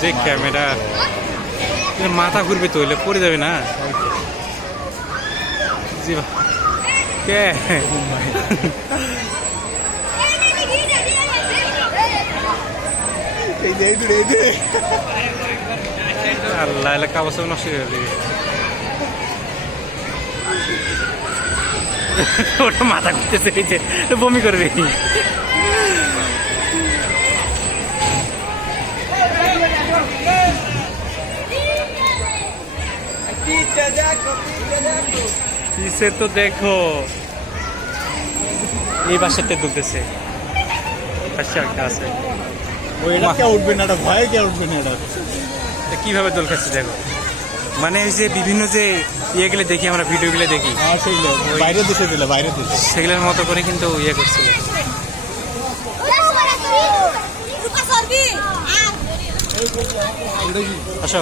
যে ক্যামেরা মাথা ঘুরবে তো হইলে পড়ে যাবে না। জি কে? আল্লাহ এলাকা অবস্থা নষ্ট ওটা মাথা ঘুরতেছে এই যে বমি করবে। পিছে তো দেখো। এই বাসাতে দুলতেছে পাশে একটা আছে। ওই উঠবে না এটা ভয়ে কে উঠবে না কীভাবে দোল খাচ্ছে দেখো। মানে এই যে বিভিন্ন যে ইয়েগুলো দেখি আমরা ভিডিওগুলো দেখি। আর সেইগুলো। বাইরে দেশে দিলে বাইরে দেশে সেগুলোর মতো করে কিন্তু ইয়ে করছিল। আসো।